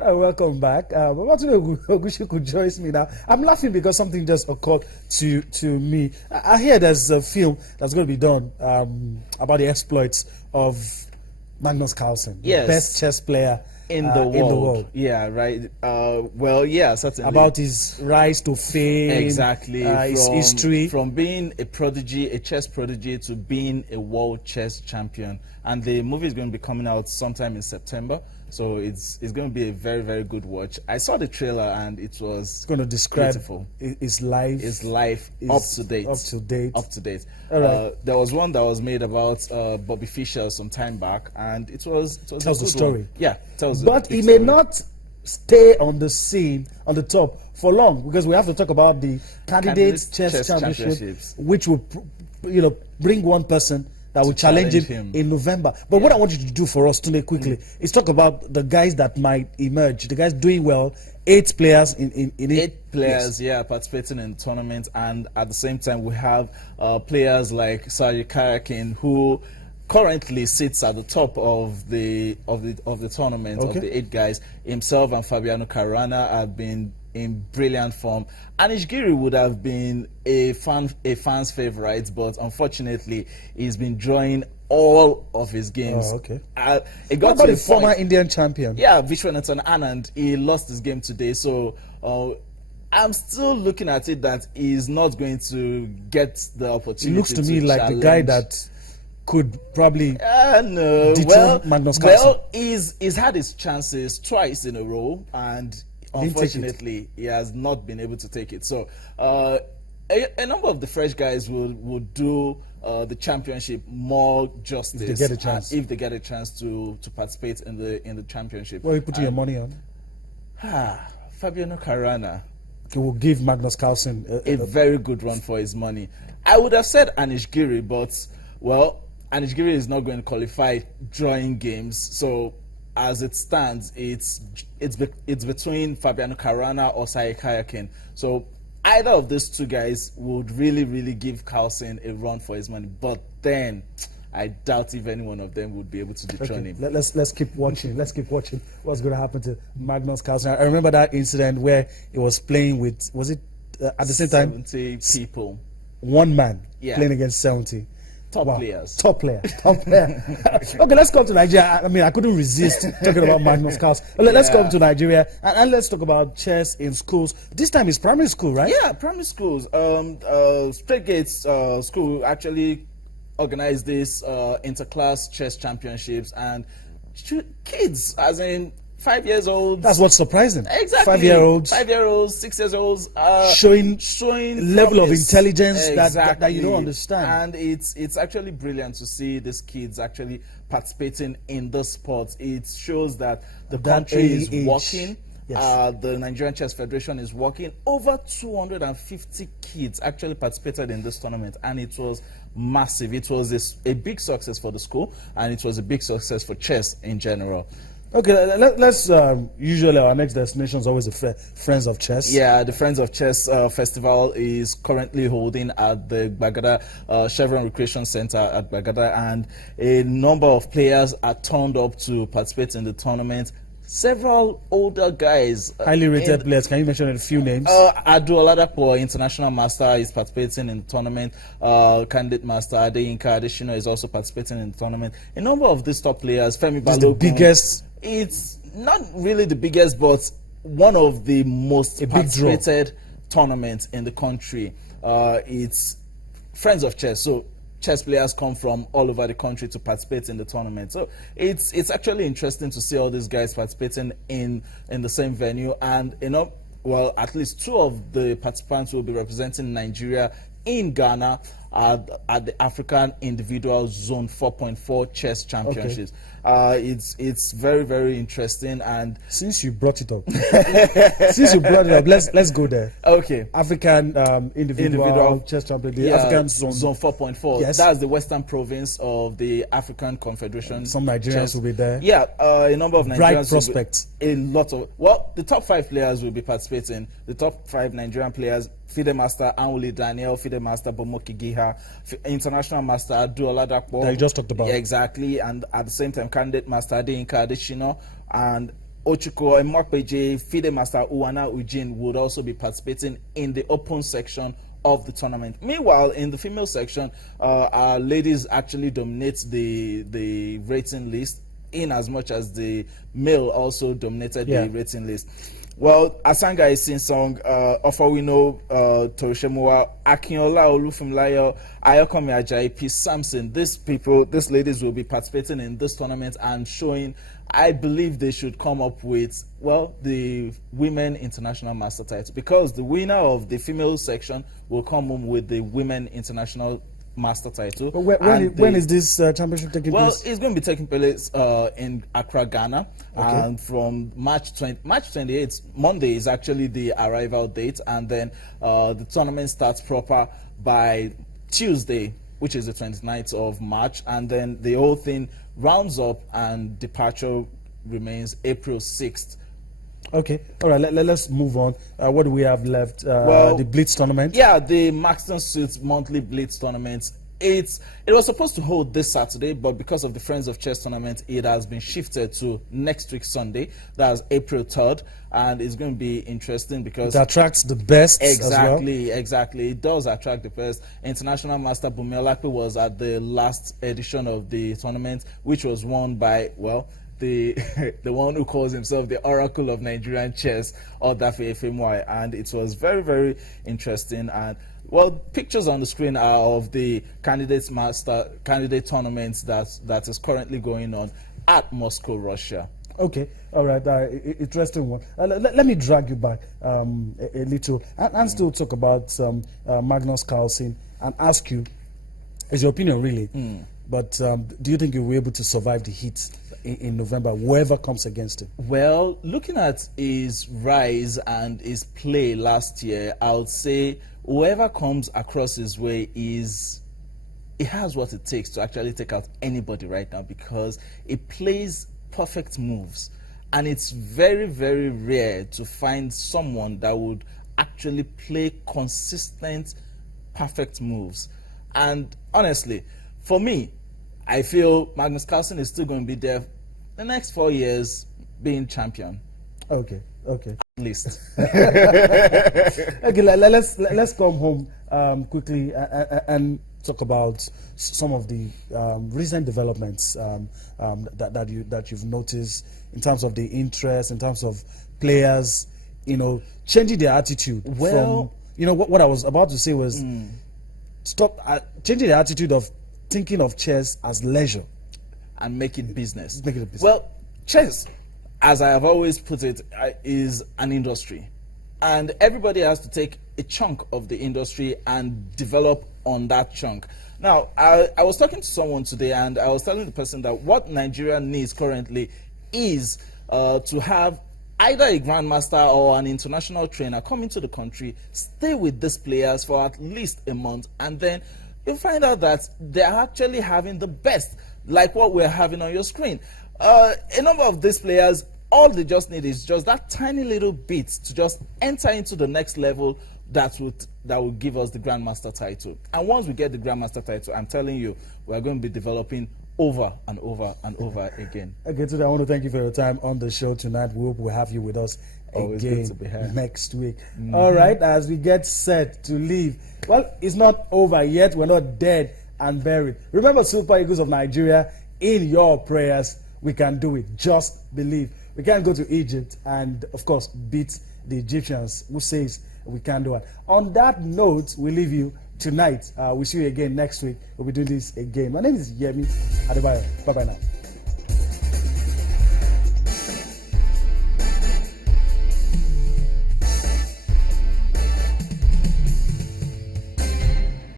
Welcome back. Babatunde Ogunsiku joins me now. I'm laughing because something just occurred to me. I hear there's a film that's going to be done about the exploits of Magnus Carlsen, the best chess player in the world. Yeah, right. Well, yeah, certainly. About his rise to fame. Exactly. His history. From being a prodigy, a chess prodigy, to being a world chess champion. And the movie is going to be coming out sometime in September. So it's going to be a very, very good watch. I saw the trailer and it was it's going to describe beautiful. His life. His life up to date. Up to date. Up to date. All right. There was one that was made about Bobby Fischer some time back, and it was tells the story. One. Yeah, tells. But he may not stay on the scene on the top for long, because we have to talk about the candidates chess championships, which will bring one person that will challenge him in November. But what I want you to do for us today quickly is talk about the guys that might emerge, the guys doing well, 8 players in 8 players, participating in tournaments, and at the same time we have players like Sergei Karyakin, who currently sits at the top of the tournament, of the 8 guys. Himself and Fabiano Caruana have been in brilliant form. Anish Giri would have been a fan's favorite, but unfortunately he's been drawing all of his games. Oh, okay. It got what about the former Indian champion? Yeah, Vishwanathan Anand. He lost his game today, so I'm still looking at it that he's not going to get the opportunity. It looks to me like the guy that could probably no. Magnus Carlsen. Well, he's had his chances twice in a row, and unfortunately he has not been able to take it. So a number of the fresh guys will do the championship more justice if they get a chance. If they get a chance to participate in the championship. What are you putting your money on? Fabiano Caruana. He will give Magnus Carlsen a very good run for his money. I would have said Anish Giri, but well, Anish Giri is not going to qualify drawing games. So as it stands, it's between Fabiano Caruana or Sergei Karyakin. So either of these 2 guys would really give Carlsen a run for his money. But then I doubt if any one of them would be able to dethrone him. Let's keep watching. Let's keep watching what's going to happen to Magnus Carlsen. I remember that incident where he was playing with, was it at the same time 70 people, one man playing against 70. Top players. Top player. Okay, let's come to Nigeria. I mean, I couldn't resist talking about Magnus Carlsen. Let's come to Nigeria and let's talk about chess in schools. This time it's primary school, right? Yeah, primary schools. Straight Gates School actually organized this inter-class chess championships, and kids, as in 5 years old. That's what's surprising. Exactly. 5-year-olds. 5-year-olds, 6 years olds. Showing level of intelligence that you don't understand. And it's actually brilliant to see these kids actually participating in the sports. It shows that the country is working. Yes. The Nigerian Chess Federation is working. Over 250 kids actually participated in this tournament, and it was massive. It was a big success for the school, and it was a big success for chess in general. Okay, let's usually our next destination is always the Friends of Chess. Yeah, the Friends of Chess festival is currently holding at the Gbagada Chevron Recreation Center at Gbagada, and a number of players are turned up to participate in the tournament. Several older guys, highly rated players. Can you mention a few names? Adu Oladapo, international master, is participating in the tournament. Candidate master Adeyinka Adeshina is also participating in the tournament. A number of these top players, Femi Balogun, the biggest. It's not really the biggest, but one of the most participated tournaments in the country. It's Friends of Chess. So chess players come from all over the country to participate in the tournament. So it's actually interesting to see all these guys participating in the same venue. And well, at least 2 of the participants will be representing Nigeria in Ghana at the African Individual Zone 4.4 Chess Championships. It's very, very interesting. And since you brought it up, let's go there. Okay. African individual chess champion, the African zone 4.4. Yes. That's the Western Province of the African Confederation. Some Nigerians will be there. Yeah, a number of Nigerians. Bright prospects. The top 5 players will be participating. The top 5 Nigerian players: FIDE Master Anwuli Daniel, FIDE Master Bomoki Giha, International Master Adu Oladapo. That you just talked about. Yeah, exactly. And at the same time, Candidate Master Adeyinka Adeshina and Ochuko, Mokpeje, FIDE Master Uwana Ujin would also be participating in the open section of the tournament. Meanwhile, in the female section, our ladies actually dominate the rating list, in as much as the male also dominated the rating list. Well, Asanga is sing song, Ofawino, Torishemua, Akinola Olufumlayo, Ayokome Ajayi, P. Samson. These ladies will be participating in this tournament and showing, I believe they should come up with, well, the Women International Master title, because the winner of the female section will come home with the Women International Master title. But when is this championship taking place? Well, it's going to be taking place in Accra, Ghana, and from March 28th, Monday is actually the arrival date, and then the tournament starts proper by Tuesday, which is the 29th of March, and then the whole thing rounds up and departure remains April 6th. Okay, all right, let's move on. What do we have left? Well, the Blitz tournament? Yeah, the Maxton Suits monthly Blitz tournament. It was supposed to hold this Saturday, but because of the Friends of Chess tournament, it has been shifted to next week Sunday. That's April 3rd, and it's going to be interesting because it attracts the best. Exactly, exactly. It does attract the best. International Master Bumiolape was at the last edition of the tournament, which was won by, well, the one who calls himself the Oracle of Nigerian Chess, Odafe Efemwai, and it was very, very interesting. And well, pictures on the screen are of the candidate tournaments that is currently going on at Moscow, Russia. Okay, all right, interesting one. Let me drag you back a little and still talk about Magnus Carlsen and ask you, is your opinion really? But do you think you'll be able to survive the heat in November, whoever comes against him? Well, looking at his rise and his play last year, I would say whoever comes across his way he has what it takes to actually take out anybody right now, because he plays perfect moves, and it's very, very rare to find someone that would actually play consistent, perfect moves. And honestly, for me, I feel Magnus Carlsen is still going to be there the next 4 years being champion. Okay. At least. Okay, let's come home quickly and talk about some of the recent developments that you've noticed in terms of the interest, in terms of players, changing their attitude. Well, from, what I was about to say was stop changing the attitude of thinking of chess as leisure and make it business. Make it a business. Well, chess, as I have always put it, is an industry, and everybody has to take a chunk of the industry and develop on that chunk. Now, I was talking to someone today, and I was telling the person that what Nigeria needs currently is to have either a grandmaster or an international trainer come into the country, stay with these players for at least a month, and then you'll find out that they're actually having the best, like what we're having on your screen. A number of these players, all they just need is just that tiny little bit to just enter into the next level that would give us the Grandmaster title. And once we get the Grandmaster title, I'm telling you, we're going to be developing over and over and over again. Okay, today I want to thank you for your time on the show tonight. We hope we'll have you with us Always again good to be here. next week. All right, as we get set to leave. Well, it's not over yet. We're not dead and buried. Remember, Super Eagles of Nigeria, in your prayers, we can do it. Just believe. We can't go to Egypt and, of course, beat the Egyptians. Who says we can't do it? On that note, we leave you tonight. We'll see you again next week. We'll be doing this again. My name is Yemi Adebayo. Bye-bye now.